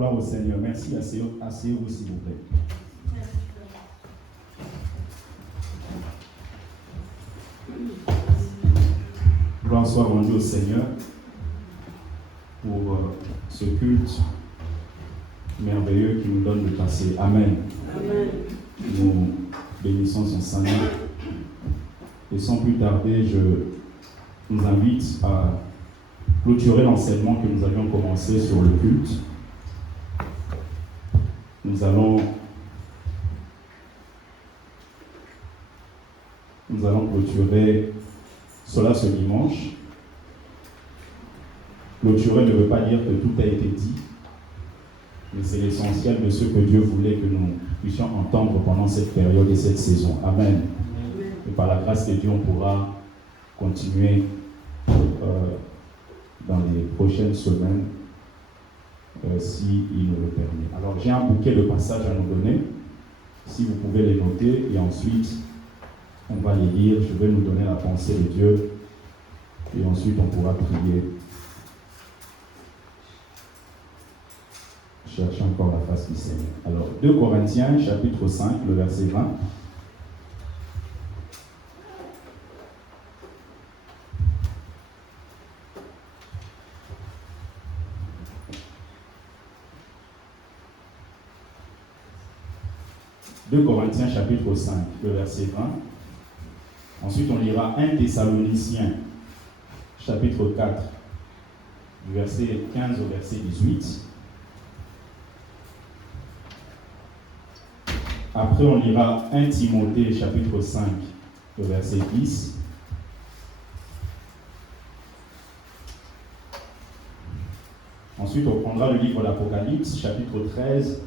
Gloire au Seigneur. Merci, asseyez-vous s'il vous plaît. Gloire soit rendue au Seigneur pour ce culte merveilleux qui nous donne de passer. Amen. Amen. Nous bénissons son Saint-Nom. Et sans plus tarder, je nous invite à clôturer l'enseignement que nous avions commencé sur le culte. Nous allons clôturer cela ce dimanche. Clôturer ne veut pas dire que tout a été dit, mais c'est l'essentiel de ce que Dieu voulait que nous puissions entendre pendant cette période et cette saison. Amen. Et par la grâce de Dieu, on pourra continuer dans les prochaines semaines, si il nous le permet. Alors, j'ai un bouquet de passages à nous donner. Si vous pouvez les noter, et ensuite, on va les lire. Je vais nous donner la pensée de Dieu, et ensuite, on pourra prier. Cherchez encore la face du Seigneur. Alors, 2 Corinthiens, chapitre 5, le verset 20. « 2 Corinthiens chapitre 5, le verset 20. Ensuite, on lira 1 Thessaloniciens chapitre 4, du verset 15 au verset 18. Après, on lira 1 Timothée chapitre 5, le verset 10. Ensuite, on prendra le livre d'Apocalypse, chapitre 13,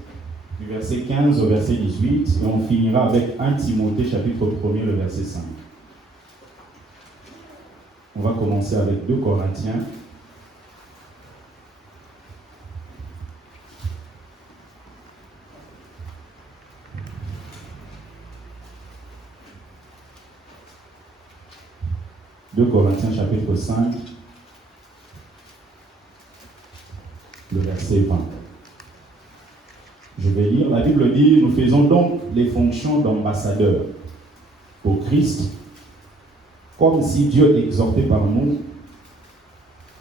du verset 15 au verset 18, et on finira avec 1 Timothée, chapitre 1er, le verset 5. On va commencer avec 2 Corinthiens. « 2 Corinthiens, chapitre 5, le verset 20. Je vais lire. La Bible dit, nous faisons donc les fonctions d'ambassadeurs pour Christ, comme si Dieu exhortait par nous.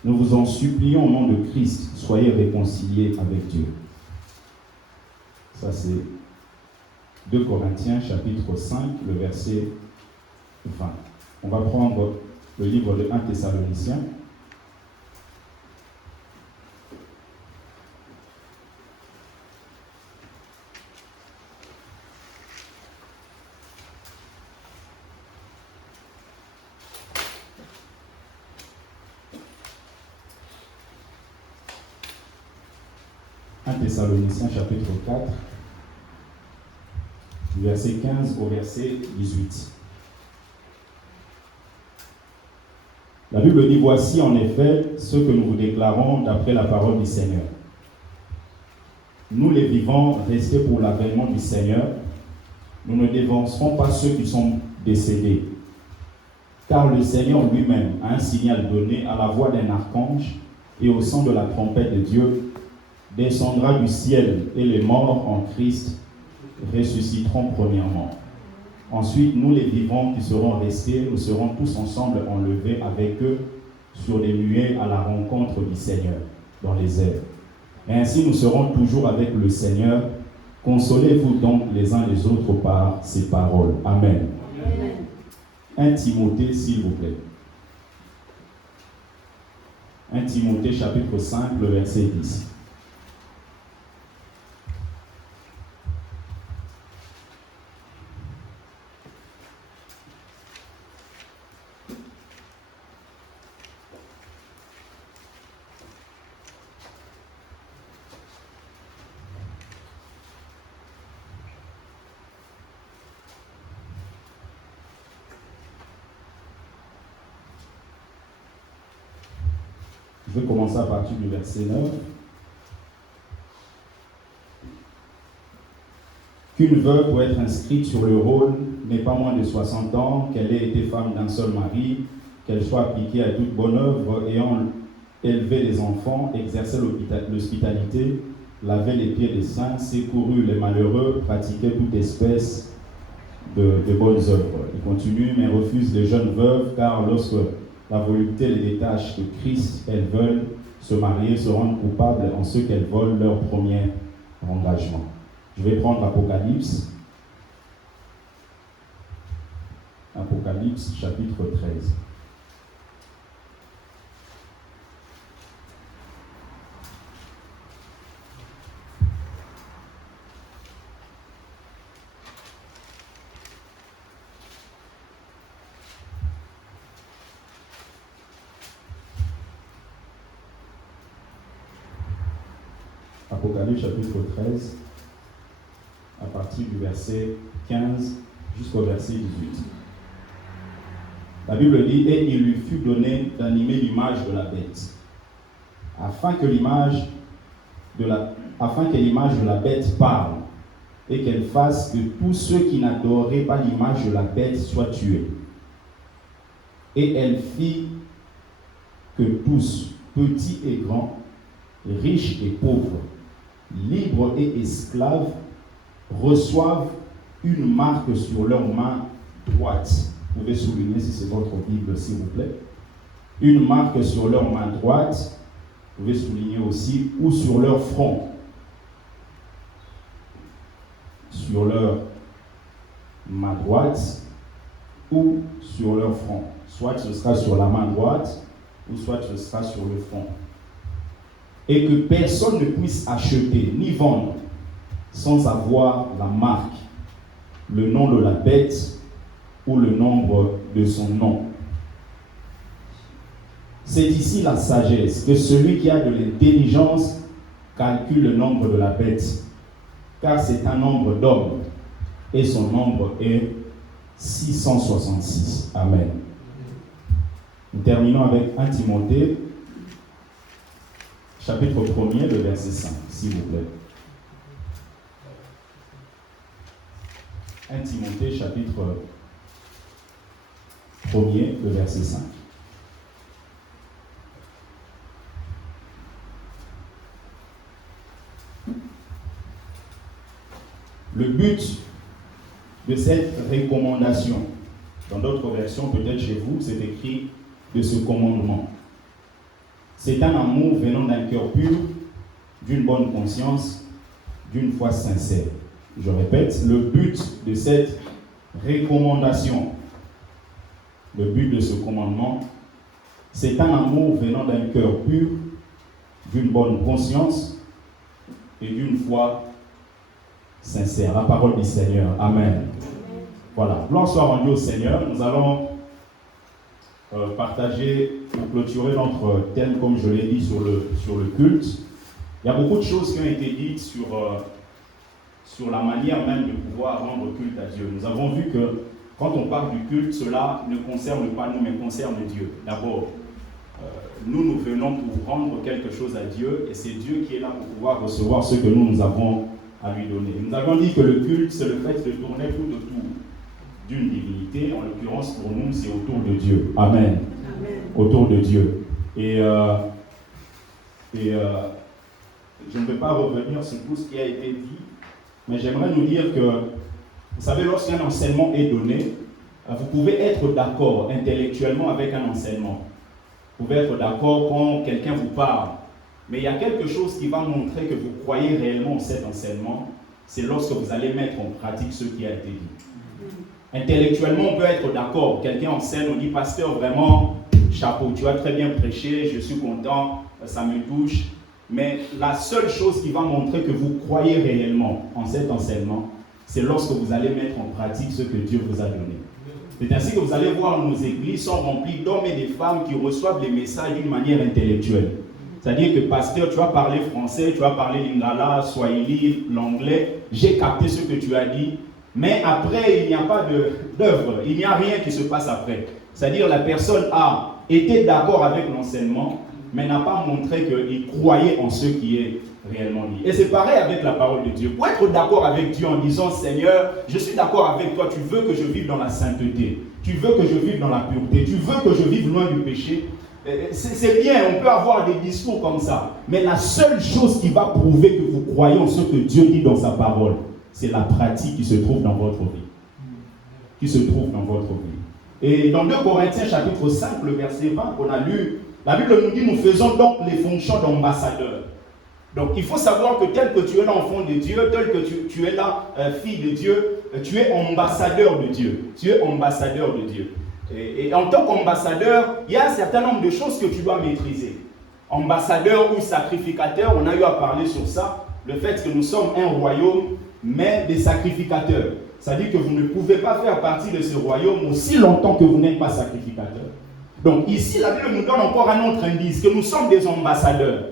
Nous vous en supplions au nom de Christ, soyez réconciliés avec Dieu. Ça c'est 2 Corinthiens chapitre 5, le verset 20. On va prendre le livre de 1 Thessaloniciens. Thessaloniciens chapitre 4, du verset 15 au verset 18. La Bible dit, voici en effet ce que nous vous déclarons d'après la parole du Seigneur. Nous les vivants, restés pour l'avènement du Seigneur, nous ne dévancerons pas ceux qui sont décédés. Car le Seigneur lui-même a un signal donné à la voix d'un archange et au son de la trompette de Dieu, descendra du ciel et les morts en Christ ressusciteront premièrement. Ensuite, nous les vivants qui serons restés, nous serons tous ensemble enlevés avec eux sur les nuées à la rencontre du Seigneur dans les airs. Et ainsi nous serons toujours avec le Seigneur. Consolez-vous donc les uns les autres par ces paroles. Amen. Amen. 1 Timothée, s'il vous plaît. 1 Timothée chapitre 5, le verset 10. Je vais commencer à partir du verset 9. Qu'une veuve pour être inscrite sur le rôle n'ait pas moins de 60 ans, qu'elle ait été femme d'un seul mari, qu'elle soit appliquée à toute bonne œuvre, ayant élevé des enfants, exercé l'hospitalité, lavait les pieds des saints, secourut les malheureux, pratiquait toute espèce de bonnes œuvres. Il continue, mais refuse les jeunes veuves, car lorsque la volupté les détache de Christ, elles veulent se marier, se rendre coupables en ce qu'elles volent leur premier engagement. Je vais prendre Apocalypse. Apocalypse chapitre 13. Apocalypse chapitre 13, à partir du verset 15 jusqu'au verset 18. La Bible dit, et il lui fut donné d'animer l'image de la bête, afin que l'image de la bête parle, et qu'elle fasse que tous ceux qui n'adoraient pas l'image de la bête soient tués. Et elle fit que tous, petits et grands, riches et pauvres, libres et esclaves, reçoivent une marque sur leur main droite. Vous pouvez souligner si c'est votre Bible, s'il vous plaît. Une marque sur leur main droite. Vous pouvez souligner aussi, ou sur leur front. Sur leur main droite ou sur leur front. Soit ce sera sur la main droite ou soit ce sera sur le front. Et que personne ne puisse acheter ni vendre sans avoir la marque, le nom de la bête ou le nombre de son nom. C'est ici la sagesse, que celui qui a de l'intelligence calcule le nombre de la bête, car c'est un nombre d'hommes, et son nombre est 666. Amen. Nous terminons avec 1 Timothée, chapitre 1er, le verset 5, s'il vous plaît. 1 Timothée, chapitre 1er, le verset 5. Le but de cette recommandation, dans d'autres versions, peut-être chez vous, c'est écrit de ce commandement. C'est un amour venant d'un cœur pur, d'une bonne conscience, d'une foi sincère. Je répète, le but de cette recommandation, le but de ce commandement, c'est un amour venant d'un cœur pur, d'une bonne conscience et d'une foi sincère. La parole du Seigneur. Amen. Voilà. Gloire soit rendue au Seigneur. Nous allons partager ou clôturer notre thème, comme je l'ai dit, sur le culte. Il y a beaucoup de choses qui ont été dites sur la manière même de pouvoir rendre culte à Dieu. Nous avons vu que quand on parle du culte, cela ne concerne pas nous, mais concerne Dieu. D'abord, nous venons pour rendre quelque chose à Dieu, et c'est Dieu qui est là pour pouvoir recevoir ce que nous avons à lui donner. Nous avons dit que le culte, c'est le fait de tourner tout autour d'une divinité. En l'occurrence, pour nous, c'est autour de Dieu. Amen. Amen. Autour de Dieu. Et je ne vais pas revenir sur tout ce qui a été dit, mais j'aimerais nous dire que, vous savez, lorsqu'un enseignement est donné, vous pouvez être d'accord intellectuellement avec un enseignement. Vous pouvez être d'accord quand quelqu'un vous parle. Mais il y a quelque chose qui va montrer que vous croyez réellement en cet enseignement, c'est lorsque vous allez mettre en pratique ce qui a été dit. Intellectuellement, on peut être d'accord. Quelqu'un enseigne, on dit, pasteur, vraiment, chapeau, tu as très bien prêché, je suis content, ça me touche. Mais la seule chose qui va montrer que vous croyez réellement en cet enseignement, c'est lorsque vous allez mettre en pratique ce que Dieu vous a donné. C'est ainsi que vous allez voir nos églises sont remplies d'hommes et de femmes qui reçoivent les messages d'une manière intellectuelle. C'est-à-dire que, pasteur, tu as parlé français, tu as parlé lingala, swahili, l'anglais, j'ai capté ce que tu as dit, mais après, il n'y a pas d'œuvre, il n'y a rien qui se passe après. C'est-à-dire la personne a été d'accord avec l'enseignement, mais n'a pas montré qu'il croyait en ce qui est réellement dit. Et c'est pareil avec la parole de Dieu. Pour être d'accord avec Dieu en disant, Seigneur, je suis d'accord avec toi, tu veux que je vive dans la sainteté, tu veux que je vive dans la pureté, tu veux que je vive loin du péché. C'est bien, on peut avoir des discours comme ça. Mais la seule chose qui va prouver que vous croyez en ce que Dieu dit dans sa parole, c'est la pratique qui se trouve dans votre vie. Qui se trouve dans votre vie. Et dans 2 Corinthiens chapitre 5, le verset 20 qu'on a lu, la Bible nous dit, nous faisons donc les fonctions d'ambassadeurs. Donc il faut savoir que tel que tu es l'enfant de Dieu, tel que tu es la fille de Dieu, tu es ambassadeur de Dieu. Tu es ambassadeur de Dieu. Et en tant qu'ambassadeur, il y a un certain nombre de choses que tu dois maîtriser. Ambassadeur ou sacrificateur, on a eu à parler sur ça, le fait que nous sommes un royaume, mais des sacrificateurs. C'est-à-dire que vous ne pouvez pas faire partie de ce royaume aussi longtemps que vous n'êtes pas sacrificateur. Donc ici, la Bible nous donne encore un autre indice, que nous sommes des ambassadeurs.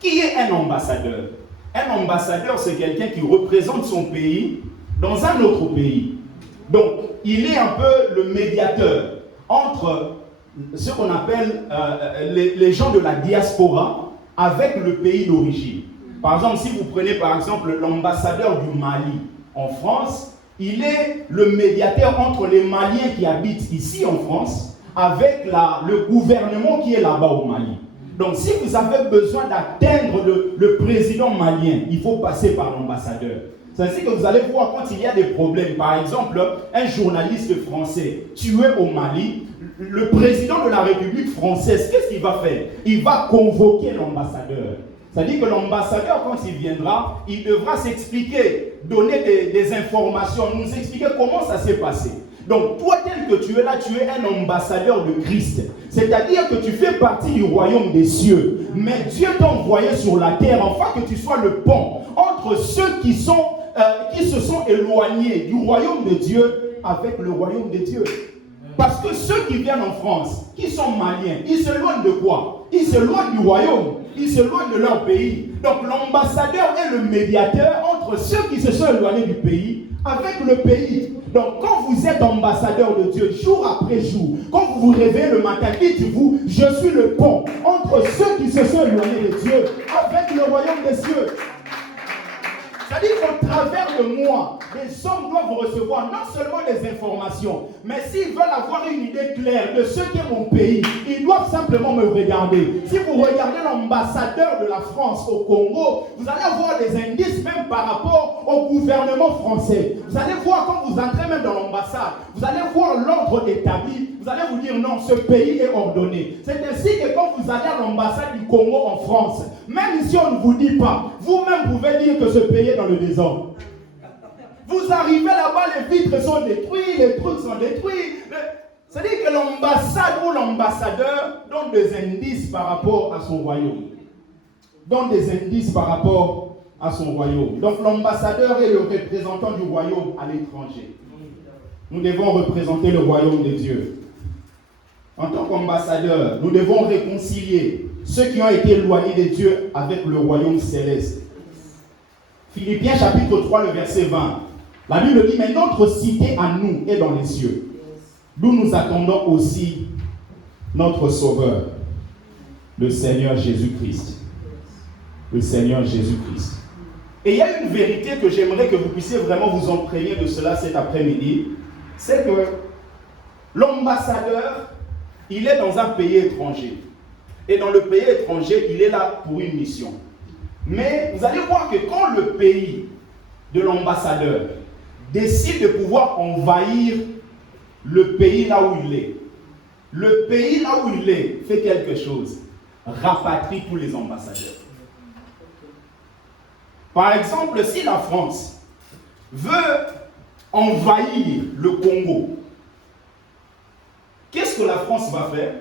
Qui est un ambassadeur? Un ambassadeur, c'est quelqu'un qui représente son pays dans un autre pays. Donc, il est un peu le médiateur entre ce qu'on appelle les gens de la diaspora avec le pays d'origine. Par exemple, si vous prenez par exemple l'ambassadeur du Mali en France, il est le médiateur entre les Maliens qui habitent ici en France avec le gouvernement qui est là-bas au Mali. Donc, si vous avez besoin d'atteindre le président malien, il faut passer par l'ambassadeur. C'est ainsi que vous allez voir quand il y a des problèmes. Par exemple, un journaliste français tué au Mali, le président de la République française, qu'est-ce qu'il va faire? Il va convoquer l'ambassadeur. C'est-à-dire que l'ambassadeur, quand il viendra, il devra s'expliquer, donner des informations, nous expliquer comment ça s'est passé. Donc, toi, tel que tu es là, tu es un ambassadeur de Christ. C'est-à-dire que tu fais partie du royaume des cieux. Mais Dieu t'a envoyé sur la terre, afin que tu sois le pont entre ceux qui se sont éloignés du royaume de Dieu avec le royaume de Dieu. Parce que ceux qui viennent en France, qui sont maliens, ils s'éloignent de quoi? Ils s'éloignent du royaume. Ils s'éloignent de leur pays. Donc, l'ambassadeur est le médiateur entre ceux qui se sont éloignés du pays avec le pays. Donc, quand vous êtes ambassadeur de Dieu, jour après jour, quand vous vous réveillez le matin, dites-vous, je suis le pont entre ceux qui se sont éloignés de Dieu avec le royaume des cieux. C'est-à-dire qu'au travers de moi, les hommes doivent recevoir non seulement des informations, mais s'ils veulent avoir une idée claire de ce qu'est mon pays, ils doivent simplement me regarder. Si vous regardez l'ambassadeur de la France au Congo, vous allez avoir des indices même par rapport au gouvernement français. Vous allez voir quand vous entrez même dans l'ambassade, vous allez voir l'ordre établi, vous allez vous dire non, ce pays est ordonné. C'est ainsi que quand vous allez à l'ambassade du Congo en France, même si on ne vous dit pas, vous-même pouvez dire que ce pays est dans le désordre. Vous arrivez là-bas, les vitres sont détruites, les trucs sont détruits. C'est-à-dire que l'ambassade ou l'ambassadeur donne des indices par rapport à son royaume. Donne des indices par rapport à son royaume. Donc l'ambassadeur est le représentant du royaume à l'étranger. Nous devons représenter le royaume de Dieu. En tant qu'ambassadeur, nous devons réconcilier ceux qui ont été éloignés de Dieu avec le royaume céleste. Philippiens chapitre 3, le verset 20. La Bible dit, mais notre cité à nous est dans les cieux, d'où nous attendons aussi notre Sauveur, le Seigneur Jésus-Christ. Le Seigneur Jésus-Christ. Et il y a une vérité que j'aimerais que vous puissiez vraiment vous imprégner de cela cet après-midi, c'est que l'ambassadeur, il est dans un pays étranger. Et dans le pays étranger, il est là pour une mission. Mais vous allez voir que quand le pays de l'ambassadeur décide de pouvoir envahir le pays là où il est, le pays là où il est fait quelque chose, rapatrie tous les ambassadeurs. Par exemple, si la France veut envahir le Congo, qu'est-ce que la France va faire?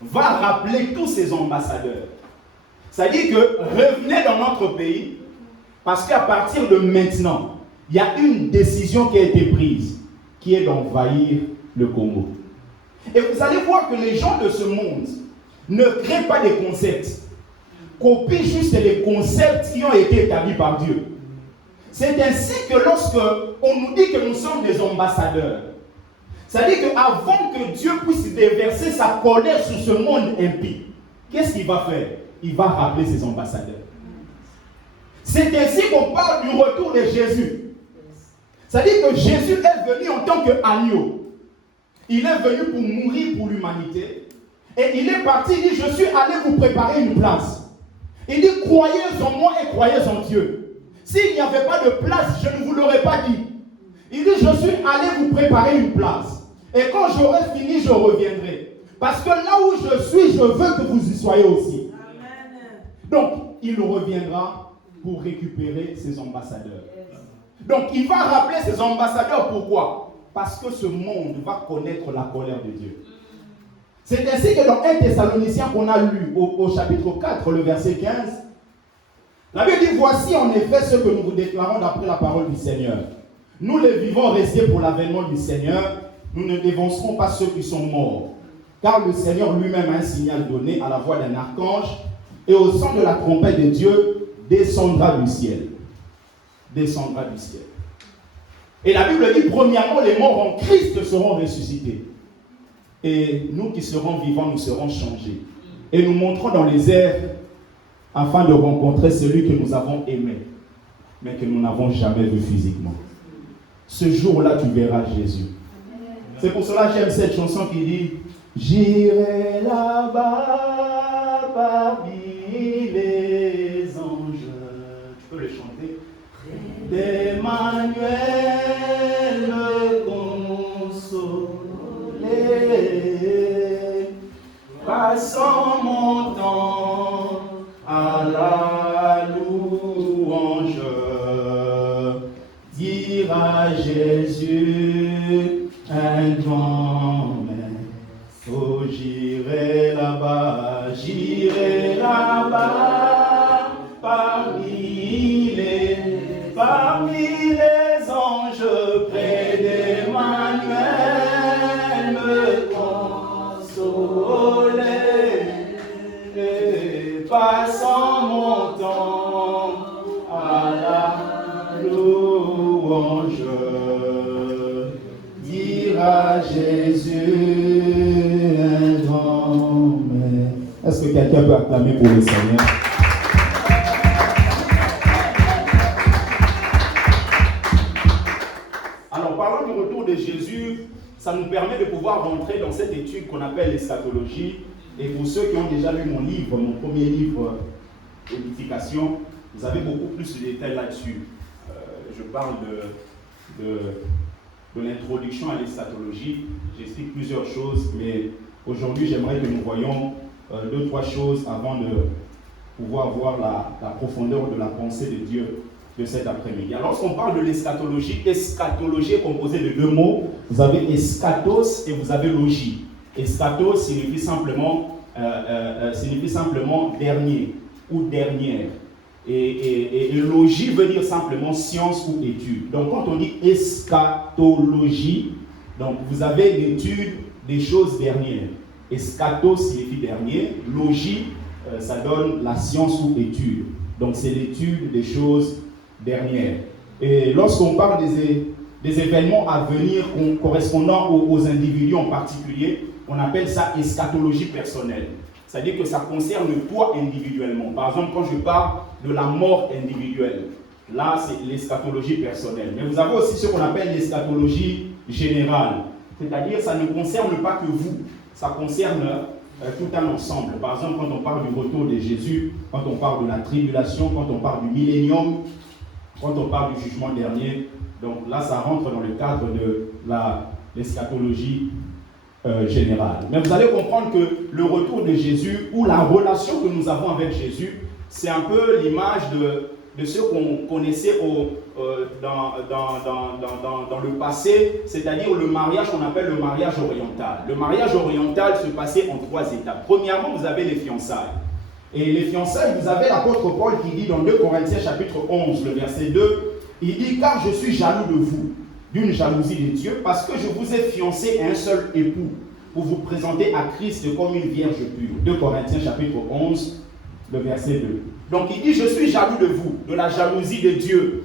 Va rappeler tous ses ambassadeurs. C'est-à-dire que revenez dans notre pays, parce qu'à partir de maintenant, il y a une décision qui a été prise, qui est d'envahir le Congo. Et vous allez voir que les gens de ce monde ne créent pas des concepts, copient juste les concepts qui ont été établis par Dieu. C'est ainsi que lorsque on nous dit que nous sommes des ambassadeurs, c'est-à-dire qu'avant que Dieu puisse déverser sa colère sur ce monde impie, qu'est-ce qu'il va faire? Il va rappeler ses ambassadeurs. C'est ainsi qu'on parle du retour de Jésus. C'est-à-dire que Jésus est venu en tant qu'agneau. Il est venu pour mourir pour l'humanité. Et il est parti, il dit, je suis allé vous préparer une place. Il dit, croyez en moi et croyez en Dieu. S'il n'y avait pas de place, je ne vous l'aurais pas dit. Il dit, je suis allé vous préparer une place. Et quand j'aurai fini, je reviendrai. Parce que là où je suis, je veux que vous y soyez aussi. Amen. Donc, il reviendra pour récupérer ses ambassadeurs. Donc, il va rappeler ses ambassadeurs. Pourquoi? Parce que ce monde va connaître la colère de Dieu. C'est ainsi que dans 1 Thessaloniciens qu'on a lu au chapitre 4, le verset 15, la Bible dit, voici en effet ce que nous vous déclarons d'après la parole du Seigneur. Nous les vivants restés pour l'avènement du Seigneur, nous ne dévancerons pas ceux qui sont morts. Car le Seigneur lui-même a un signal donné à la voix d'un archange, et au son de la trompette de Dieu, descendra du ciel. Descendra du ciel. Et la Bible dit, premièrement, les morts en Christ seront ressuscités. Et nous qui serons vivants, nous serons changés. Et nous monterons dans les airs afin de rencontrer celui que nous avons aimé, mais que nous n'avons jamais vu physiquement. Ce jour-là, tu verras Jésus. C'est pour cela que j'aime cette chanson qui dit « J'irai là-bas parmi les anges ». Tu peux le chanter. D'Emmanuel me consoler, passant mon temps à la louange, dire à Jésus un grand maître. Oh, j'irai là-bas parmi les anges, près d'Emmanuel me consoler, passant mon temps à la louange, dire à Jésus un grand maître. Est-ce que quelqu'un peut acclamer pour le Seigneur? Parlant du retour de Jésus, ça nous permet de pouvoir rentrer dans cette étude qu'on appelle l'eschatologie. Et pour ceux qui ont déjà lu mon livre, mon premier livre, Édification, vous avez beaucoup plus de détails là-dessus. Je parle de l'introduction à l'eschatologie. J'explique plusieurs choses, mais aujourd'hui, j'aimerais que nous voyions 2-3 choses avant de pouvoir voir la profondeur de la pensée de Dieu de cet après-midi. Alors, lorsqu'on parle de l'eschatologie est composée de 2 mots. Vous avez eschatos et vous avez logie. Eschatos signifie simplement dernier ou dernière. Et logie veut dire simplement science ou étude. Donc, quand on dit eschatologie, donc vous avez l'étude des choses dernières. Eschatos signifie dernier. Logie, ça donne la science ou étude. Donc, c'est l'étude des choses dernière. Et lorsqu'on parle des événements à venir correspondant aux individus en particulier, on appelle ça eschatologie personnelle. C'est-à-dire que ça concerne toi individuellement. Par exemple, quand je parle de la mort individuelle, là c'est l'eschatologie personnelle. Mais vous avez aussi ce qu'on appelle l'eschatologie générale. C'est-à-dire que ça ne concerne pas que vous, ça concerne tout un ensemble. Par exemple, quand on parle du retour de Jésus, quand on parle de la tribulation, quand on parle du millénium, quand on parle du jugement dernier, donc là, ça rentre dans le cadre de l'eschatologie générale. Mais vous allez comprendre que le retour de Jésus, ou la relation que nous avons avec Jésus, c'est un peu l'image de ce qu'on connaissait dans le passé, c'est-à-dire le mariage qu'on appelle le mariage oriental. Le mariage oriental se passait en 3 étapes. Premièrement, vous avez les fiançailles. Et les fiançailles, vous avez l'apôtre Paul qui dit dans 2 Corinthiens chapitre 11, le verset 2, il dit « Car je suis jaloux de vous, d'une jalousie de Dieu, parce que je vous ai fiancé à un seul époux, pour vous présenter à Christ comme une vierge pure. » 2 Corinthiens chapitre 11, le verset 2. Donc il dit « Je suis jaloux de vous, de la jalousie de Dieu,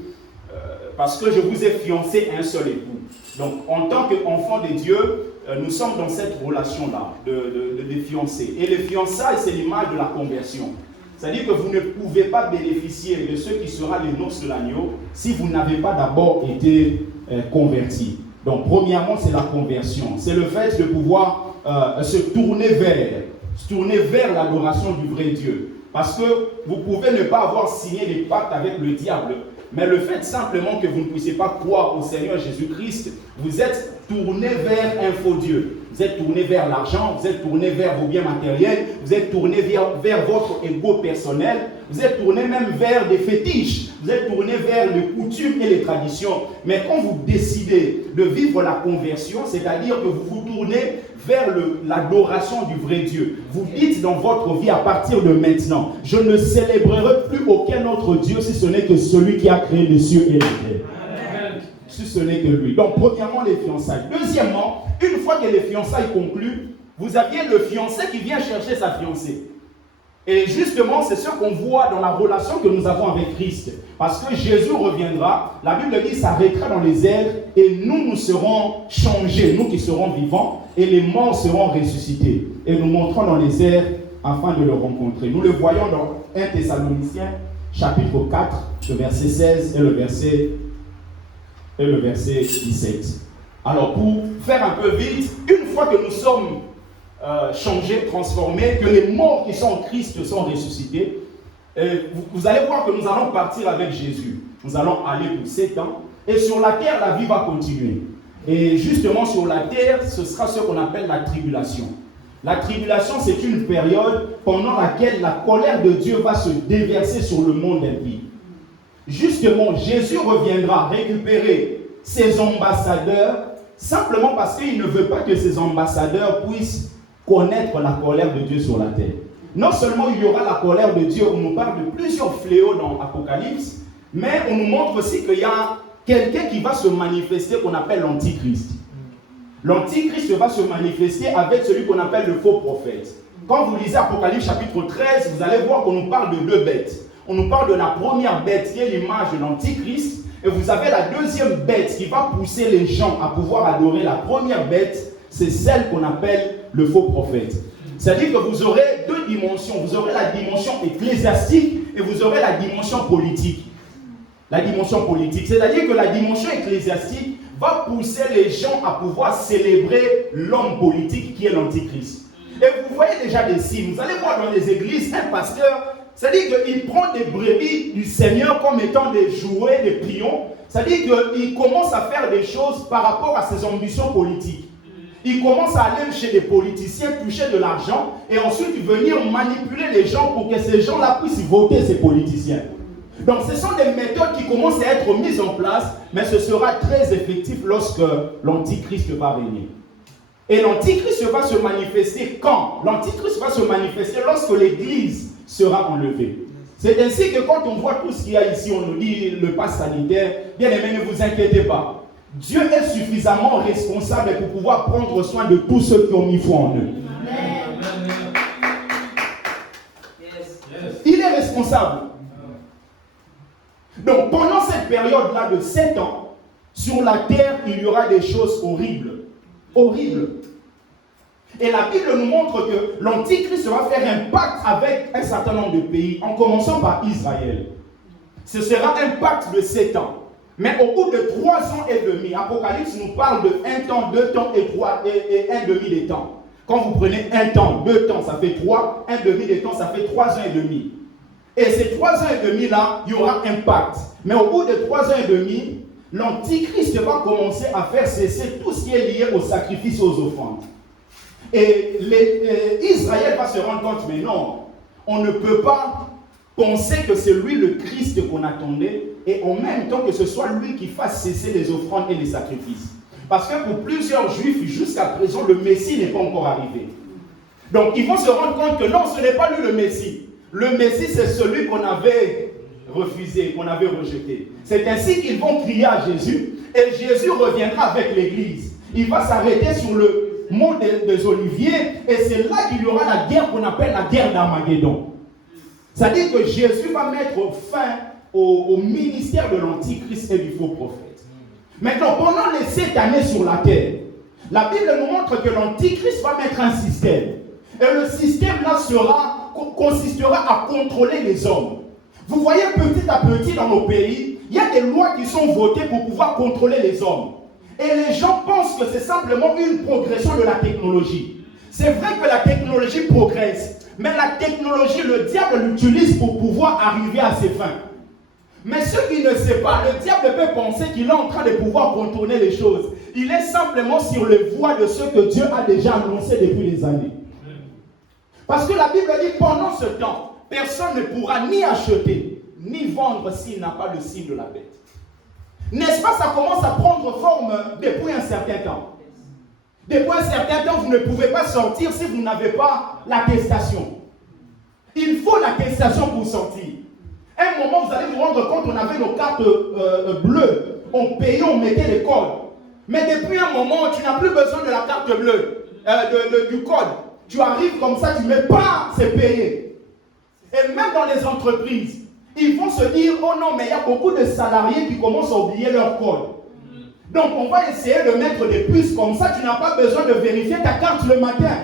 parce que je vous ai fiancé à un seul époux. » Donc en tant qu'enfant de Dieu, nous sommes dans cette relation-là de fiancés. Et les fiançailles, c'est l'image de la conversion. C'est-à-dire que vous ne pouvez pas bénéficier de ce qui sera les noces de l'agneau si vous n'avez pas d'abord été converti. Donc, premièrement, c'est la conversion. C'est le fait de pouvoir se tourner vers tourner vers l'adoration du vrai Dieu. Parce que vous pouvez ne pas avoir signé les pactes avec le diable, mais le fait simplement que vous ne puissiez pas croire au Seigneur Jésus-Christ, vous êtes tourné vers un faux Dieu. Vous êtes tourné vers l'argent, vous êtes tourné vers vos biens matériels, vous êtes tourné vers votre ego personnel, vous êtes tourné même vers des fétiches, vous êtes tourné vers les coutumes et les traditions. Mais quand vous décidez de vivre la conversion, c'est-à-dire que vous vous tournez vers l'adoration du vrai Dieu, vous dites dans votre vie à partir de maintenant, je ne célébrerai plus aucun autre Dieu si ce n'est que celui qui a créé les cieux et la terre. Si ce n'est que lui. Donc, premièrement, les fiançailles. Deuxièmement, une fois que les fiançailles concluent, vous aviez le fiancé qui vient chercher sa fiancée. Et justement, c'est ce qu'on voit dans la relation que nous avons avec Christ. Parce que Jésus reviendra, la Bible dit, s'arrêtera dans les airs et nous serons changés, nous qui serons vivants, et les morts seront ressuscités. Et nous monterons dans les airs afin de le rencontrer. Nous le voyons dans 1 Thessaloniciens, chapitre 4, le verset 16 et le verset 17. Alors, pour faire un peu vite, une fois que nous sommes changés, transformés, que les morts qui sont en Christ sont ressuscités, vous allez voir que nous allons partir avec Jésus. Nous allons aller pour 7 ans. Et sur la terre, la vie va continuer. Et justement, sur la terre, ce sera ce qu'on appelle la tribulation. La tribulation, c'est une période pendant laquelle la colère de Dieu va se déverser sur le monde impie. Justement, Jésus reviendra récupérer ses ambassadeurs simplement parce qu'il ne veut pas que ses ambassadeurs puissent connaître la colère de Dieu sur la terre. Non seulement il y aura la colère de Dieu, on nous parle de plusieurs fléaux dans Apocalypse, mais on nous montre aussi qu'il y a quelqu'un qui va se manifester qu'on appelle l'Antichrist. L'Antichrist va se manifester avec celui qu'on appelle le faux prophète. Quand vous lisez Apocalypse chapitre 13, vous allez voir qu'on nous parle de 2 bêtes. On nous parle de la première bête qui est l'image de l'Antichrist, et vous avez la deuxième bête qui va pousser les gens à pouvoir adorer la première bête, c'est celle qu'on appelle le faux prophète. C'est-à-dire que vous aurez 2 dimensions. Vous aurez la dimension ecclésiastique et vous aurez la dimension politique. La dimension politique, c'est-à-dire que la dimension ecclésiastique va pousser les gens à pouvoir célébrer l'homme politique qui est l'Antichrist. Et vous voyez déjà des signes. Vous allez voir dans les églises un pasteur, c'est-à-dire qu'il prend des brebis du Seigneur comme étant des jouets, des pions. C'est-à-dire qu'il commence à faire des choses par rapport à ses ambitions politiques. Il commence à aller chez des politiciens, toucher de l'argent et ensuite venir manipuler les gens pour que ces gens-là puissent voter ces politiciens. Donc ce sont des méthodes qui commencent à être mises en place, mais ce sera très effectif lorsque l'Antichrist va venir. Et l'Antichrist va se manifester quand? L'Antichrist va se manifester lorsque l'Église sera enlevée. C'est ainsi que quand on voit tout ce qu'il y a ici, on nous dit le pass sanitaire, bien aimé, ne vous inquiétez pas. Dieu est suffisamment responsable pour pouvoir prendre soin de tous ceux qui ont mis foi en eux. Amen. Il est responsable. Donc pendant cette période-là de 7 ans, sur la terre, il y aura des choses horribles. Horribles. Et la Bible nous montre que l'Antichrist va faire un pacte avec un certain nombre de pays, en commençant par Israël. Ce sera un pacte de 7 ans. Mais au bout de 3 ans et demi, Apocalypse nous parle de 1 temps, 2 temps et 1 demi des temps. Quand vous prenez 1 temps, 2 temps, ça fait 3, 1 demi des temps, ça fait 3 ans et demi. Et ces 3 ans et demi là, il y aura un pacte. Mais au bout de 3 ans et demi, l'Antichrist va commencer à faire cesser tout ce qui est lié au sacrifice et aux offrandes. Et Israël va se rendre compte, mais non, on ne peut pas penser que c'est lui le Christ qu'on attendait et en même temps que ce soit lui qui fasse cesser les offrandes et les sacrifices. Parce que pour plusieurs juifs, jusqu'à présent, le Messie n'est pas encore arrivé. Donc ils vont se rendre compte que non, ce n'est pas lui le Messie. Le Messie, c'est celui qu'on avait refusé, qu'on avait rejeté. C'est ainsi qu'ils vont crier à Jésus et Jésus reviendra avec l'Église. Il va s'arrêter sur le mont des Oliviers et c'est là qu'il y aura la guerre qu'on appelle la guerre d'Armageddon. C'est-à-dire que Jésus va mettre fin au ministère de l'Antichrist et du faux prophète. Maintenant, pendant les 7 années sur la terre, la Bible nous montre que l'Antichrist va mettre un système. Et le système là consistera à contrôler les hommes. Vous voyez petit à petit dans nos pays, il y a des lois qui sont votées pour pouvoir contrôler les hommes. Et les gens pensent que c'est simplement une progression de la technologie. C'est vrai que la technologie progresse, mais la technologie, le diable l'utilise pour pouvoir arriver à ses fins. Mais ceux qui ne savent pas, le diable peut penser qu'il est en train de pouvoir contourner les choses. Il est simplement sur les voies de ce que Dieu a déjà annoncé depuis des années. Parce que la Bible dit, pendant ce temps, personne ne pourra ni acheter, ni vendre s'il n'a pas le signe de la bête. N'est-ce pas, ça commence à prendre forme depuis un certain temps. Depuis un certain temps, vous ne pouvez pas sortir si vous n'avez pas l'attestation. Il faut l'attestation pour sortir. À un moment, vous allez vous rendre compte, on avait nos cartes bleues. On payait, on mettait les codes. Mais depuis un moment, tu n'as plus besoin de la carte bleue, du code. Tu arrives comme ça, tu ne mets pas, c'est payé. Et même dans les entreprises, ils vont se dire, oh non, mais il y a beaucoup de salariés qui commencent à oublier leur code. Donc, on va essayer de mettre des puces comme ça, tu n'as pas besoin de vérifier ta carte le matin.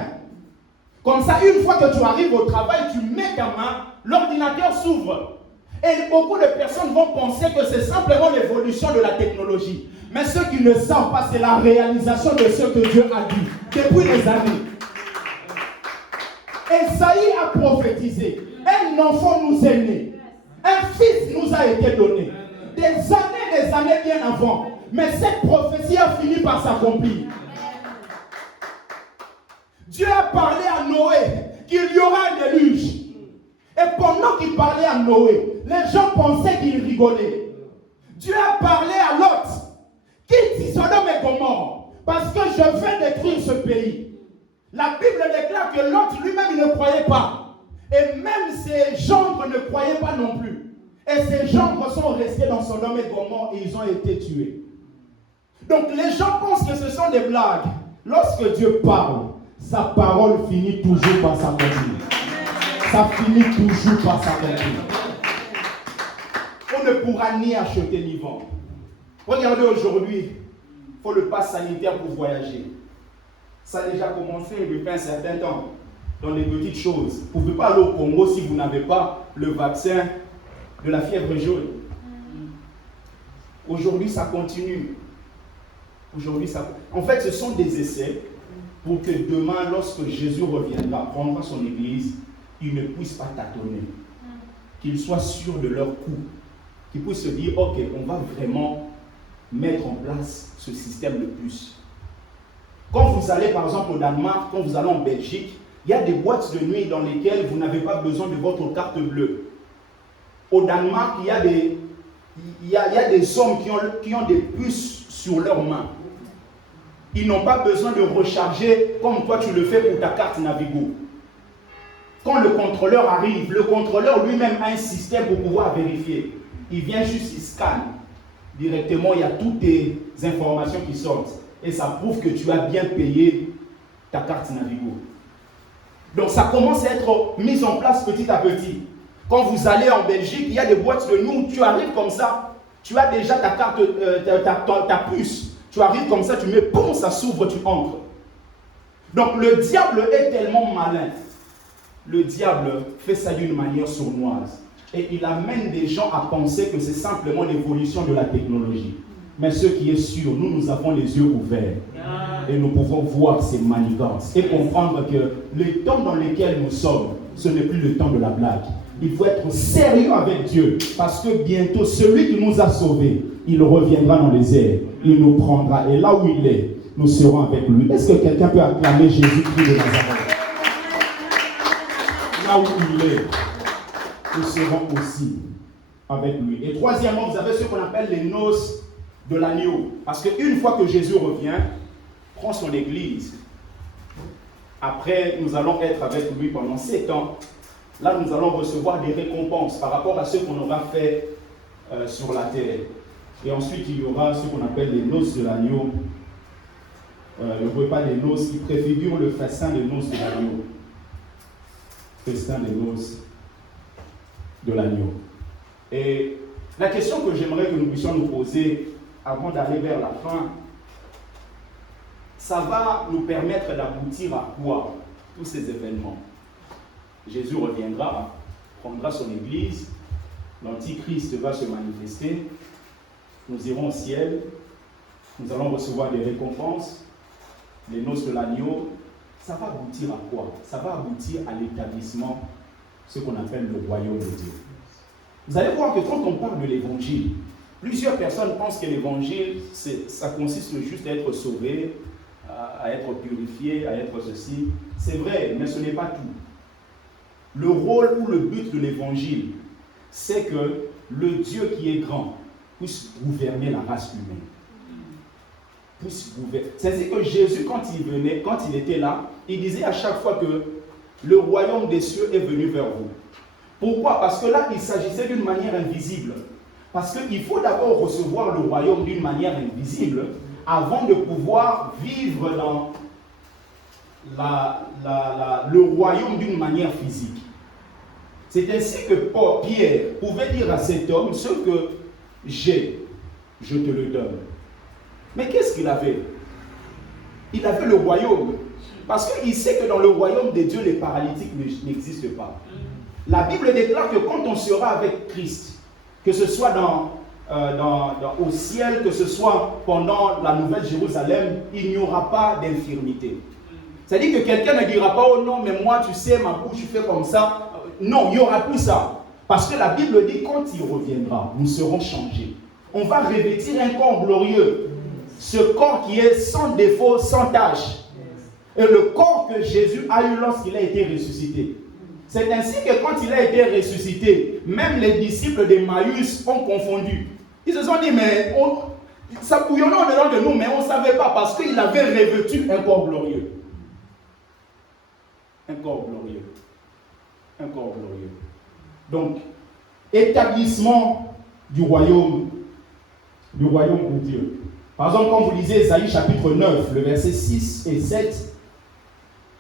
Comme ça, une fois que tu arrives au travail, tu mets ta main, l'ordinateur s'ouvre. Et beaucoup de personnes vont penser que c'est simplement l'évolution de la technologie. Mais ceux qui ne savent pas, c'est la réalisation de ce que Dieu a dit depuis des années. Esaïe a prophétisé. Un enfant nous est né. Un fils nous a été donné. Des années bien avant. Mais cette prophétie a fini par s'accomplir. Dieu a parlé à Noé qu'il y aura un déluge. Et pendant qu'il parlait à Noé, les gens pensaient qu'il rigolait. Dieu a parlé à Lot, quitte Sodome et Gomorrhe, parce que je vais détruire ce pays. La Bible déclare que Lot lui-même ne croyait pas. Et même ses gendres ne croyaient pas non plus. Et ses gendres sont restés dans Sodome et Gomorrhe et ils ont été tués. Donc les gens pensent que ce sont des blagues. Lorsque Dieu parle, sa parole finit toujours par s'accomplir. Ça finit toujours par s'accomplir. On ne pourra ni acheter ni vendre. Regardez aujourd'hui, il faut le pass sanitaire pour voyager. Ça a déjà commencé depuis un certain temps, dans les petites choses. Vous ne pouvez pas aller au Congo si vous n'avez pas le vaccin de la fièvre jaune. Aujourd'hui, ça continue. En fait, ce sont des essais pour que demain, lorsque Jésus reviendra, prendra son église, ils ne puissent pas tâtonner. Qu'ils soient sûrs de leur coup. Qu'ils puissent se dire, ok, on va vraiment mettre en place ce système de puces. Quand vous allez par exemple au Danemark, quand vous allez en Belgique, il y a des boîtes de nuit dans lesquelles vous n'avez pas besoin de votre carte bleue. Au Danemark, il y a des hommes qui ont des puces sur leurs mains. Ils n'ont pas besoin de recharger comme toi tu le fais pour ta carte Navigo. Quand le contrôleur arrive, le contrôleur lui-même a un système pour pouvoir vérifier. Il vient juste, il scanne. Directement, il y a toutes tes informations qui sortent. Et ça prouve que tu as bien payé ta carte Navigo. Donc ça commence à être mis en place petit à petit. Quand vous allez en Belgique, il y a des boîtes de nuit où tu arrives comme ça. Tu as déjà ta carte, ta puce. Tu arrives comme ça, tu mets, boum, ça s'ouvre, tu entres. Donc le diable est tellement malin. Le diable fait ça d'une manière sournoise. Et il amène des gens à penser que c'est simplement l'évolution de la technologie. Mais ce qui est sûr, nous avons les yeux ouverts. Et nous pouvons voir ces manigances. Et comprendre que le temps dans lequel nous sommes, ce n'est plus le temps de la blague. Il faut être sérieux avec Dieu. Parce que bientôt, celui qui nous a sauvés, il reviendra dans les airs. Il nous prendra. Et là où il est, nous serons avec lui. Est-ce que quelqu'un peut acclamer Jésus-Christ de Nazareth? Là où il est, nous serons aussi avec lui. Et troisièmement, vous avez ce qu'on appelle les noces de l'agneau. Parce qu'une fois que Jésus revient, prend son église, après nous allons être avec lui pendant 7 ans. Là, nous allons recevoir des récompenses par rapport à ce qu'on aura fait sur la terre. Et ensuite, il y aura ce qu'on appelle les noces de l'agneau. Le repas des noces qui préfigure le festin des noces de l'agneau. Festin des noces de l'agneau. Et la question que j'aimerais que nous puissions nous poser avant d'aller vers la fin, ça va nous permettre d'aboutir à quoi? Tous ces événements. Jésus reviendra, prendra son église, l'Antichrist va se manifester, nous irons au ciel, nous allons recevoir des récompenses, les noces de l'agneau, ça va aboutir à quoi? Ça va aboutir à l'établissement, ce qu'on appelle le royaume de Dieu. Vous allez voir que quand on parle de l'évangile, plusieurs personnes pensent que l'évangile, ça consiste juste à être sauvé, à être purifié, à être ceci. C'est vrai, mais ce n'est pas tout. Le rôle ou le but de l'évangile, c'est que le Dieu qui est grand puisse gouverner la race humaine. C'est-à-dire que Jésus, quand il venait, quand il était là, il disait à chaque fois que le royaume des cieux est venu vers vous. Pourquoi? Parce que là, il s'agissait d'une manière invisible. Parce qu'il faut d'abord recevoir le royaume d'une manière invisible avant de pouvoir vivre dans le royaume d'une manière physique. C'est ainsi que Pierre pouvait dire à cet homme, ce que j'ai, je te le donne. Mais qu'est-ce qu'il avait? Il avait le royaume. Parce qu'il sait que dans le royaume de Dieu, les paralytiques n'existent pas. La Bible déclare que quand on sera avec Christ, que ce soit au ciel, que ce soit pendant la Nouvelle Jérusalem, il n'y aura pas d'infirmité. C'est-à-dire que quelqu'un ne dira pas, oh non, mais moi, tu sais, ma bouche, je fais comme ça. Non, il n'y aura plus ça. Parce que la Bible dit, quand il reviendra, nous serons changés. On va revêtir un corps glorieux. Ce corps qui est sans défaut, sans tache. Et le corps que Jésus a eu lorsqu'il a été ressuscité. C'est ainsi que quand il a été ressuscité, même les disciples d'Emmaüs ont confondu. Ils se sont dit, mais ça bouillonnait au-dedans de nous, mais on ne savait pas parce qu'il avait revêtu un corps glorieux. Un corps glorieux. Un corps glorieux. Donc, établissement du royaume de Dieu. Par exemple, quand vous lisez Ésaïe chapitre 9, le verset 6 et 7,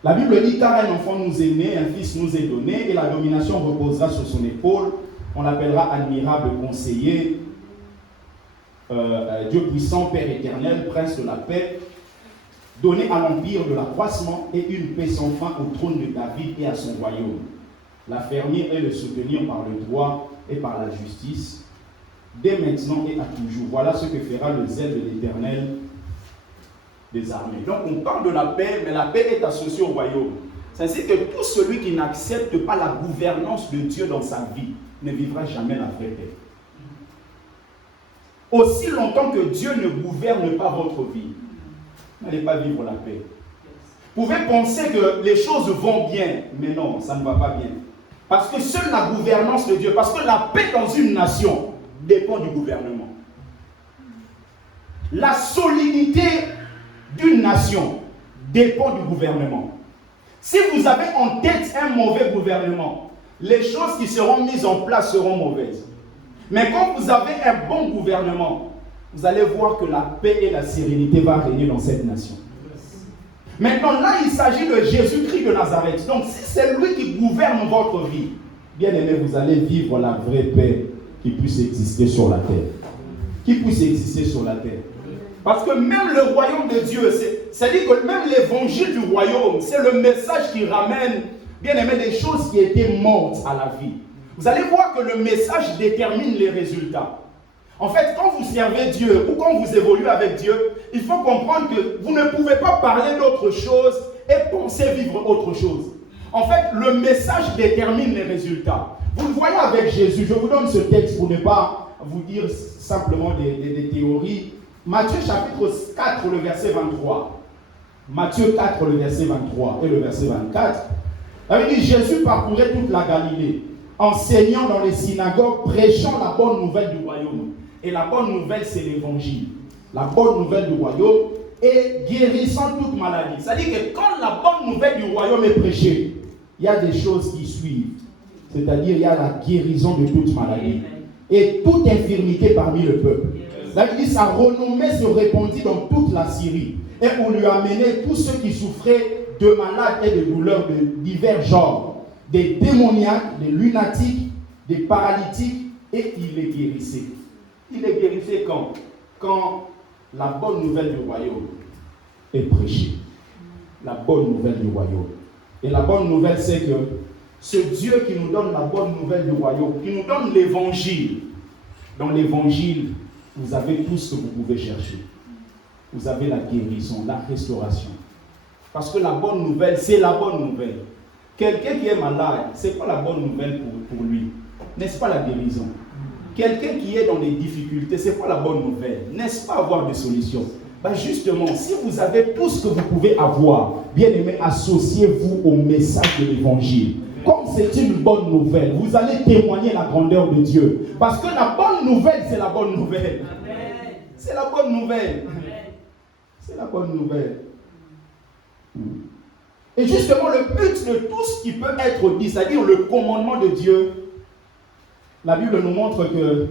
la Bible dit, car un enfant nous est né, un fils nous est donné, et la domination reposera sur son épaule. On l'appellera admirable conseiller, Dieu puissant, Père éternel, prince de la paix, donné à l'empire de l'accroissement et une paix sans fin au trône de David et à son royaume. L'affermir et le soutenir par le droit et par la justice, dès maintenant et à toujours. Voilà ce que fera le zèle de l'Éternel des armées. Donc on parle de la paix, mais la paix est associée au royaume. C'est-à-dire que tout celui qui n'accepte pas la gouvernance de Dieu dans sa vie ne vivra jamais la vraie paix. Aussi longtemps que Dieu ne gouverne pas votre vie, n'allez pas vivre la paix. Vous pouvez penser que les choses vont bien, mais non, ça ne va pas bien. Parce que seule la gouvernance de Dieu, parce que la paix dans une nation dépend du gouvernement. La solidité d'une nation dépend du gouvernement. Si vous avez en tête un mauvais gouvernement, les choses qui seront mises en place seront mauvaises. Mais quand vous avez un bon gouvernement, vous allez voir que la paix et la sérénité vont régner dans cette nation. Maintenant, là, il s'agit de Jésus-Christ de Nazareth. Donc, si c'est lui qui gouverne votre vie, bien aimé, vous allez vivre la vraie paix qui puisse exister sur la terre. Qui puisse exister sur la terre. Parce que même le royaume de Dieu, c'est-à-dire que même l'évangile du royaume, c'est le message qui ramène, bien aimé, des choses qui étaient mortes à la vie. Vous allez voir que le message détermine les résultats. En fait, quand vous servez Dieu ou quand vous évoluez avec Dieu, il faut comprendre que vous ne pouvez pas parler d'autre chose et penser vivre autre chose. En fait, le message détermine les résultats. Vous le voyez avec Jésus. Je vous donne ce texte pour ne pas vous dire simplement des théories. Matthieu chapitre 4, le verset 23. Matthieu 4, le verset 23 et le verset 24. Il dit, Jésus parcourait toute la Galilée, enseignant dans les synagogues, prêchant la bonne nouvelle du royaume. Et la bonne nouvelle, c'est l'évangile. La bonne nouvelle du royaume et guérissant toute maladie. C'est-à-dire que quand la bonne nouvelle du royaume est prêchée, il y a des choses qui suivent. C'est-à-dire il y a la guérison de toute maladie. Et toute infirmité parmi le peuple. Là, il dit, sa renommée se répandit dans toute la Syrie. Et on lui amenait tous ceux qui souffraient de malades et de douleurs de divers genres. Des démoniaques, des lunatiques, des paralytiques, et il les guérissait. Il les guérissait quand? Quand la bonne nouvelle du royaume est prêchée. La bonne nouvelle du royaume. Et la bonne nouvelle, c'est que ce Dieu qui nous donne la bonne nouvelle du royaume, qui nous donne l'évangile. Dans l'évangile, vous avez tout ce que vous pouvez chercher. Vous avez la guérison, la restauration. Parce que la bonne nouvelle, c'est la bonne nouvelle. Quelqu'un qui est malade, c'est quoi la bonne nouvelle pour lui? N'est-ce pas la guérison? Quelqu'un qui est dans des difficultés, c'est quoi la bonne nouvelle? N'est-ce pas avoir des solutions? Ben justement, si vous avez tout ce que vous pouvez avoir, bien aimé, associez-vous au message de l'évangile. Comme c'est une bonne nouvelle, vous allez témoigner la grandeur de Dieu. Parce que la bonne nouvelle, c'est la bonne nouvelle. C'est la bonne nouvelle. C'est la bonne nouvelle. Et justement, le but de tout ce qui peut être dit, c'est-à-dire le commandement de Dieu, la Bible nous montre que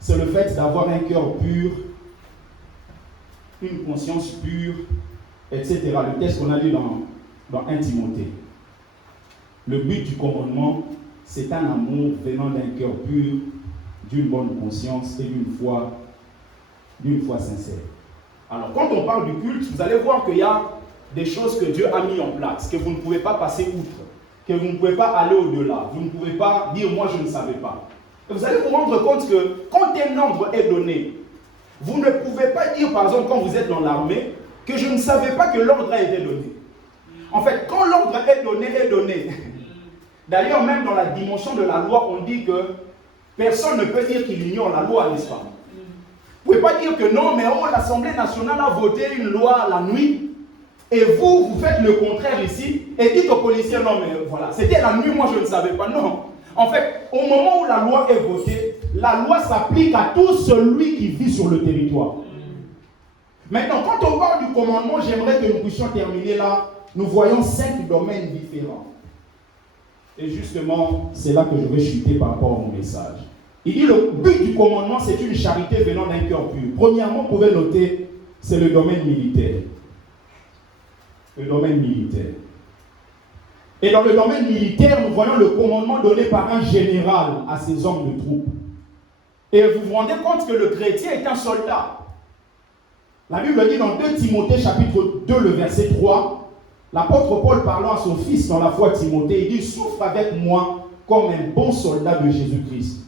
c'est le fait d'avoir un cœur pur, une conscience pure, etc. Le texte qu'on a lu dans 1 Timothée. Le but du commandement, c'est un amour venant d'un cœur pur, d'une bonne conscience et d'une foi sincère. Alors, quand on parle du culte, vous allez voir qu'il y a des choses que Dieu a mis en place, que vous ne pouvez pas passer outre, que vous ne pouvez pas aller au-delà, vous ne pouvez pas dire « moi je ne savais pas ». Et vous allez vous rendre compte que quand un ordre est donné, vous ne pouvez pas dire, par exemple, quand vous êtes dans l'armée, que je ne savais pas que l'ordre a été donné. En fait, quand l'ordre est donné. D'ailleurs, même dans la dimension de la loi, on dit que personne ne peut dire qu'il ignore la loi, n'est-ce pas? Vous ne pouvez pas dire que non, mais l'Assemblée nationale a voté une loi la nuit, et vous faites le contraire ici, et dites aux policiers, non, mais voilà, c'était la nuit, moi je ne savais pas. Non. En fait, au moment où la loi est votée, la loi s'applique à tout celui qui vit sur le territoire. Maintenant, quand on parle du commandement, j'aimerais que nous puissions terminer là. Nous voyons 5 domaines différents. Et justement, c'est là que je vais chuter par rapport à mon message. Il dit le but du commandement, c'est une charité venant d'un cœur pur. Premièrement, vous pouvez noter, c'est le domaine militaire. Le domaine militaire. Et dans le domaine militaire, nous voyons le commandement donné par un général à ses hommes de troupe. Et vous vous rendez compte que le chrétien est un soldat. La Bible dit dans 2 Timothée chapitre 2, le verset 3, l'apôtre Paul parlant à son fils dans la foi Timothée, il dit « Souffre avec moi comme un bon soldat de Jésus-Christ ».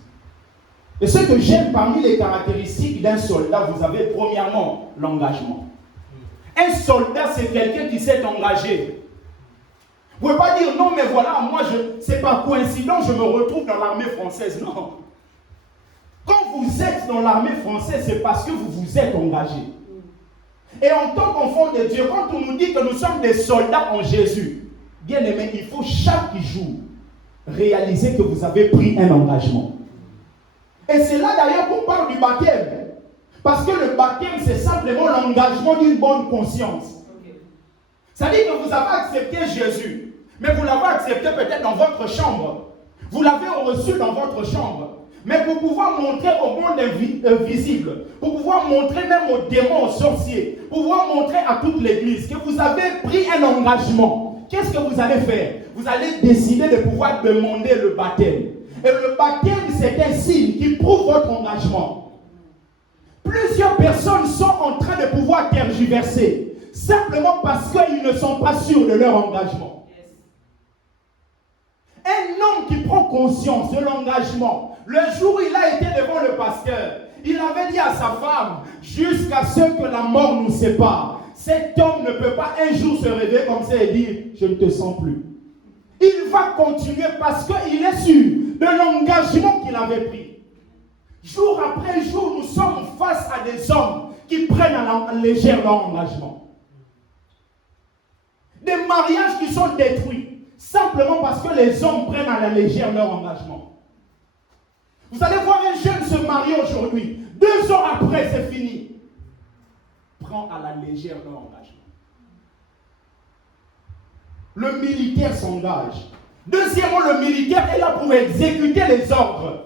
Et ce que j'aime parmi les caractéristiques d'un soldat, vous avez premièrement l'engagement. Un soldat, c'est quelqu'un qui s'est engagé. Vous ne pouvez pas dire non, mais voilà, moi, c'est pas coïncident, je me retrouve dans l'armée française. Non. Quand vous êtes dans l'armée française, c'est parce que vous vous êtes engagé. Et en tant qu'enfant de Dieu, quand on nous dit que nous sommes des soldats en Jésus, bien aimé, il faut chaque jour réaliser que vous avez pris un engagement. Et c'est là d'ailleurs qu'on parle du baptême. Parce que le baptême, c'est simplement l'engagement d'une bonne conscience. Ça dit que vous avez accepté Jésus, mais vous l'avez accepté peut-être dans votre chambre. Vous l'avez reçu dans votre chambre. Mais pour pouvoir montrer au monde invisible, pour pouvoir montrer même aux démons, aux sorciers, pour pouvoir montrer à toute l'église que vous avez pris un engagement, qu'est-ce que vous allez faire? Vous allez décider de pouvoir demander le baptême. Et le baptême, c'est un signe qui prouve votre engagement. Plusieurs personnes sont en train de pouvoir tergiverser, simplement parce qu'ils ne sont pas sûrs de leur engagement. Un homme qui prend conscience de l'engagement, le jour où il a été devant le pasteur, il avait dit à sa femme, jusqu'à ce que la mort nous sépare, cet homme ne peut pas un jour se réveiller comme ça et dire, je ne te sens plus. Il va continuer parce qu'il est sûr de l'engagement qu'il avait pris. Jour après jour, nous sommes face à des hommes qui prennent à la légère leur engagement. Des mariages qui sont détruits, simplement parce que les hommes prennent à la légère leur engagement. Vous allez voir un jeune se marier aujourd'hui, 2 ans après c'est fini. Prend à la légère leur engagement. Le militaire s'engage. Deuxièmement, le militaire est là pour exécuter les ordres.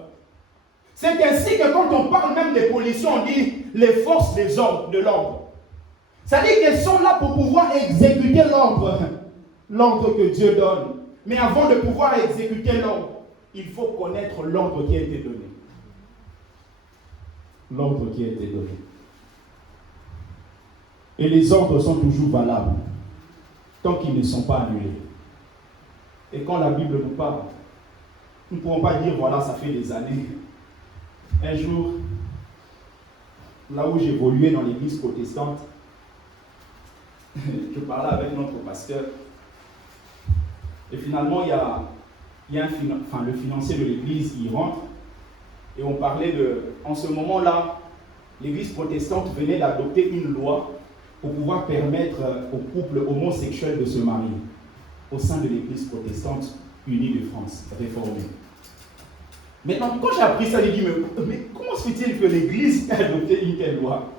C'est ainsi que quand on parle même des policiers, on dit les forces de l'ordre. C'est-à-dire qu'elles sont là pour pouvoir exécuter l'ordre que Dieu donne. Mais avant de pouvoir exécuter l'ordre, il faut connaître l'ordre qui a été donné. L'ordre qui a été donné. Et les ordres sont toujours valables, tant qu'ils ne sont pas annulés. Et quand la Bible nous parle, nous ne pouvons pas dire, voilà, ça fait des années. Un jour, là où j'évoluais dans l'église protestante, je parlais avec notre pasteur. Et finalement, il y a le financier de l'église, il rentre. Et on parlait en ce moment-là, l'église protestante venait d'adopter une loi pour pouvoir permettre aux couples homosexuels de se marier au sein de l'église protestante unie de France, réformée. Maintenant, quand j'ai appris ça, j'ai dit, mais comment se fait-il que l'église ait adopté une telle loi?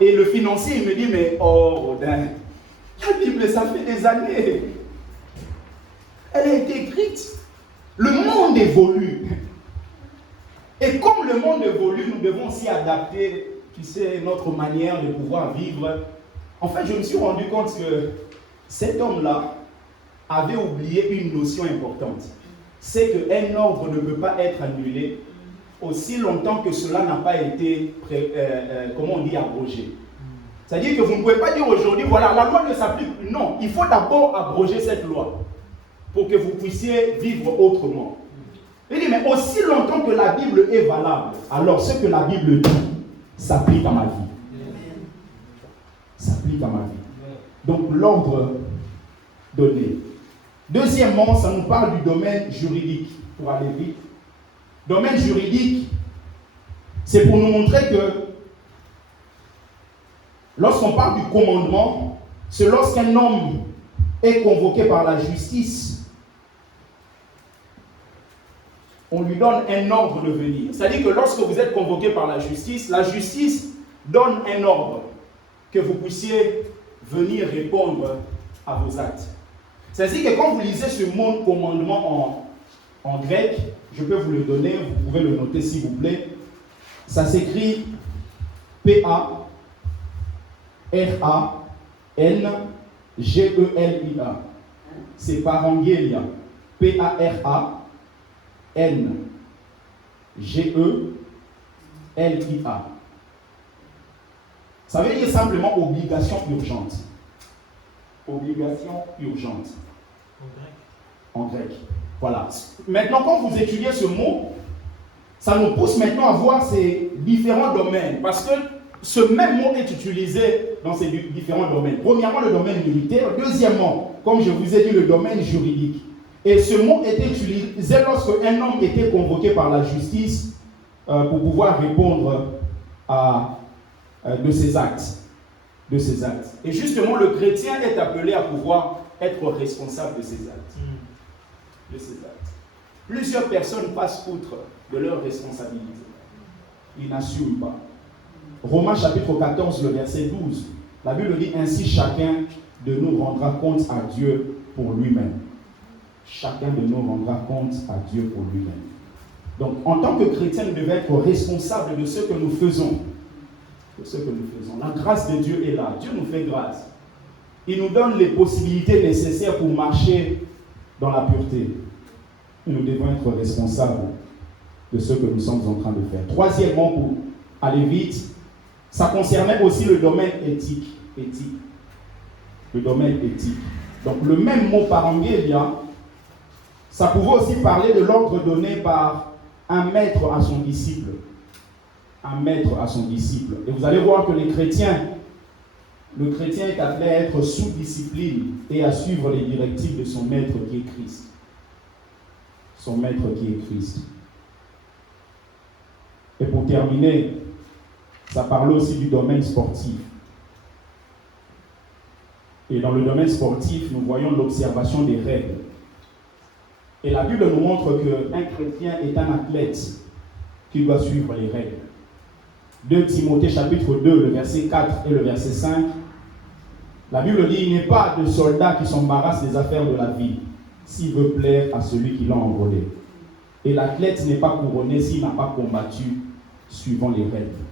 Et le financier, il me dit, mais Rodin, la Bible, ça fait des années. Elle a été écrite. Le monde évolue. Et comme le monde évolue, nous devons aussi adapter, tu sais, notre manière de pouvoir vivre. En fait, je me suis rendu compte que cet homme-là avait oublié une notion importante. C'est qu'un ordre ne peut pas être annulé aussi longtemps que cela n'a pas été, abrogé. C'est-à-dire que vous ne pouvez pas dire aujourd'hui, voilà, la loi ne s'applique plus. Non, il faut d'abord abroger cette loi pour que vous puissiez vivre autrement. Il dit, mais aussi longtemps que la Bible est valable, alors ce que la Bible dit s'applique à ma vie. S'applique à ma vie. Donc l'ordre donné. Deuxièmement, ça nous parle du domaine juridique, pour aller vite. Domaine juridique, c'est pour nous montrer que lorsqu'on parle du commandement, c'est lorsqu'un homme est convoqué par la justice, on lui donne un ordre de venir. C'est-à-dire que lorsque vous êtes convoqué par la justice donne un ordre que vous puissiez venir répondre à vos actes. C'est-à-dire que quand vous lisez ce mot commandement en grec, je peux vous le donner, vous pouvez le noter s'il vous plaît. Ça s'écrit P-A-R-A-N-G-E-L-I-A. C'est parangelia. P-A-R-A-N-G-E-L-I-A. Ça veut dire simplement obligation urgente. Obligation urgente. En grec. Voilà. Maintenant, quand vous étudiez ce mot, ça nous pousse maintenant à voir ces différents domaines. Parce que ce même mot est utilisé dans ces différents domaines. Premièrement, le domaine militaire. Deuxièmement, comme je vous ai dit, le domaine juridique. Et ce mot était utilisé lorsque un homme était convoqué par la justice pour pouvoir répondre de ses actes. Et justement, le chrétien est appelé à pouvoir être responsable de ses actes. Plusieurs personnes passent outre de leurs responsabilités. Ils n'assument pas. Romains chapitre 14, le verset 12. La Bible dit, ainsi chacun de nous rendra compte à Dieu pour lui-même. Chacun de nous rendra compte à Dieu pour lui-même. Donc, en tant que chrétien, nous devons être responsables de ce que nous faisons. La grâce de Dieu est là. Dieu nous fait grâce. Il nous donne les possibilités nécessaires pour marcher dans la pureté. Et nous devons être responsables de ce que nous sommes en train de faire. Troisièmement, pour aller vite, ça concernait aussi le domaine éthique. Le domaine éthique. Donc, le même mot parangelia, ça pouvait aussi parler de l'ordre donné par un maître à son disciple. Et vous allez voir que le chrétien est appelé à être sous discipline et à suivre les directives de son maître qui est Christ. Et pour terminer, ça parle aussi du domaine sportif. Et dans le domaine sportif, nous voyons l'observation des règles. Et la Bible nous montre qu'un chrétien est un athlète qui doit suivre les règles. 2 Timothée chapitre 2, le verset 4 et le verset 5. La Bible dit, il n'est pas de soldat qui s'embarrasse des affaires de la vie, s'il veut plaire à celui qui l'a enrôlé. Et l'athlète n'est pas couronné s'il n'a pas combattu suivant les règles.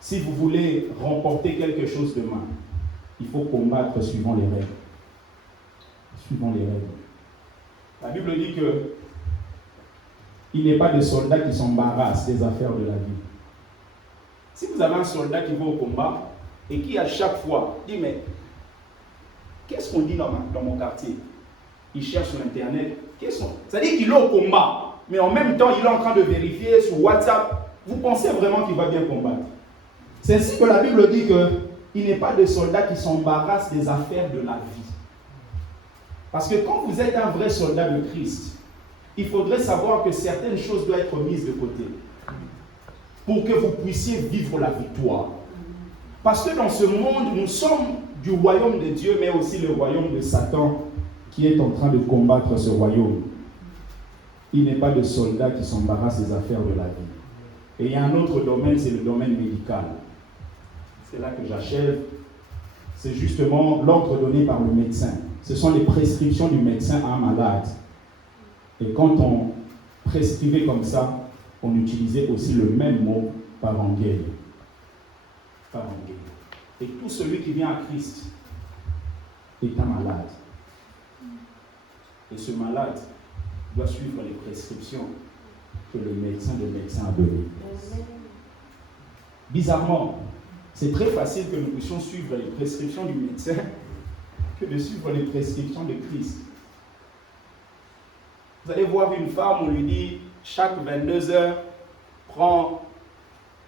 Si vous voulez remporter quelque chose demain, il faut combattre suivant les règles. La Bible dit que il n'est pas de soldat qui s'embarrasse des affaires de la vie. Si vous avez un soldat qui va au combat et qui à chaque fois dit, mais qu'est-ce qu'on dit dans mon quartier? Il cherche sur Internet. C'est-à-dire qu'il est au combat, mais en même temps, il est en train de vérifier sur WhatsApp. Vous pensez vraiment qu'il va bien combattre? C'est ainsi que la Bible dit il n'est pas de soldat qui s'embarrasse des affaires de la vie. Parce que quand vous êtes un vrai soldat de Christ, il faudrait savoir que certaines choses doivent être mises de côté pour que vous puissiez vivre la victoire. Parce que dans ce monde, nous sommes du royaume de Dieu, mais aussi le royaume de Satan qui est en train de combattre ce royaume. Il n'est pas de soldat qui s'embarrasse des affaires de la vie. Et il y a un autre domaine, c'est le domaine médical. C'est là que j'achève. C'est justement l'ordre donné par le médecin. Ce sont les prescriptions du médecin à un malade. Et quand on prescrivait comme ça, on utilisait aussi le même mot, parangel. Parangel. Et tout celui qui vient à Christ est un malade. Et ce malade doit suivre les prescriptions que le médecin a données. Bizarrement, c'est très facile que nous puissions suivre les prescriptions du médecin que de suivre les prescriptions de Christ. Vous allez voir une femme, on lui dit, chaque 22 heures, prends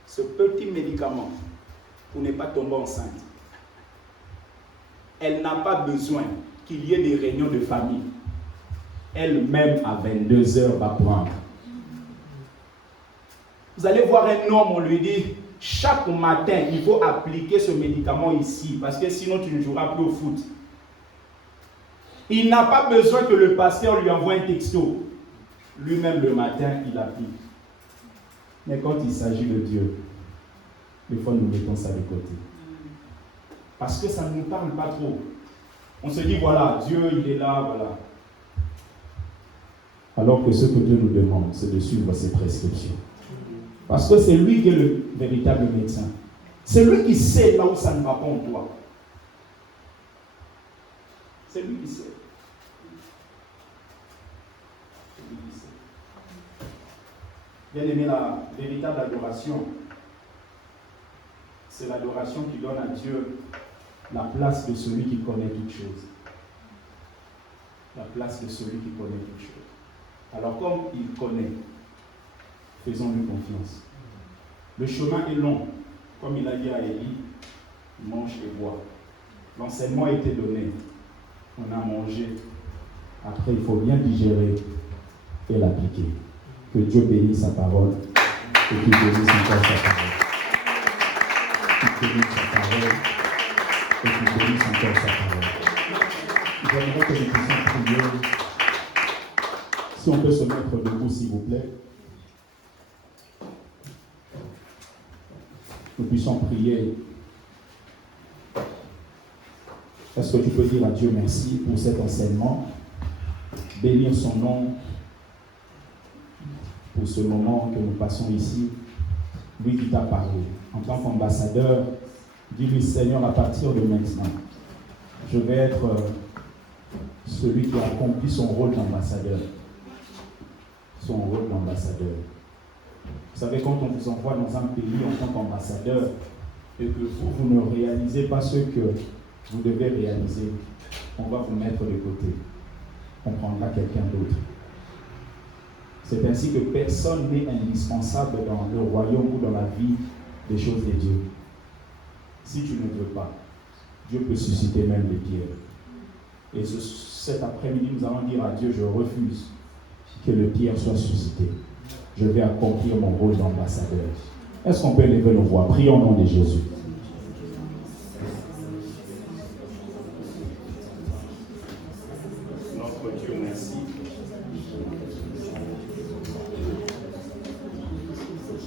ce petit médicament pour ne pas tomber enceinte. Elle n'a pas besoin qu'il y ait des réunions de famille. Elle-même, à 22 heures, va prendre. Vous allez voir un homme, on lui dit, chaque matin, il faut appliquer ce médicament ici, parce que sinon tu ne joueras plus au foot. Il n'a pas besoin que le pasteur lui envoie un texto. Lui-même, le matin, il applique. Mais quand il s'agit de Dieu, des fois, nous mettons ça de côté. Parce que ça ne nous parle pas trop. On se dit, voilà, Dieu, il est là, voilà. Alors que ce que Dieu nous demande, c'est de suivre ses prescriptions. Parce que c'est lui qui est le véritable médecin. C'est lui qui sait là où ça ne va pas en toi. C'est lui qui sait. C'est lui qui sait. Bien aimé, la véritable adoration, c'est l'adoration qui donne à Dieu la place de celui qui connaît toutes choses. La place de celui qui connaît toutes choses. Alors comme il connaît, faisons-lui confiance. Le chemin est long. Comme il a dit à Élie, mange et bois. L'enseignement a été donné. On a mangé. Après, il faut bien digérer et l'appliquer. Que Dieu bénisse sa parole et qu'il bénisse encore sa parole. Qu'il bénisse sa parole et qu'il bénisse encore sa parole. J'aimerais que nous puissions prier. Si on peut se mettre debout, s'il vous plaît. Nous puissions prier. Est-ce que tu peux dire à Dieu merci pour cet enseignement, bénir son nom pour ce moment que nous passons ici, lui qui t'a parlé. En tant qu'ambassadeur, dis-lui, Seigneur, à partir de maintenant, je vais être celui qui a accompli son rôle d'ambassadeur. Son rôle d'ambassadeur. Vous savez, quand on vous envoie dans un pays en tant qu'ambassadeur et que vous ne réalisez pas ce que vous devez réaliser, on va vous mettre de côté. On prendra quelqu'un d'autre. C'est ainsi que personne n'est indispensable dans le royaume ou dans la vie des choses de Dieu. Si tu ne veux pas, Dieu peut susciter même des pierres. Et cet après-midi, nous allons dire à Dieu, je refuse que les pierres soient suscitées. Je vais accomplir mon rôle d'ambassadeur. Est-ce qu'on peut lever nos voix? Prions au nom de Jésus.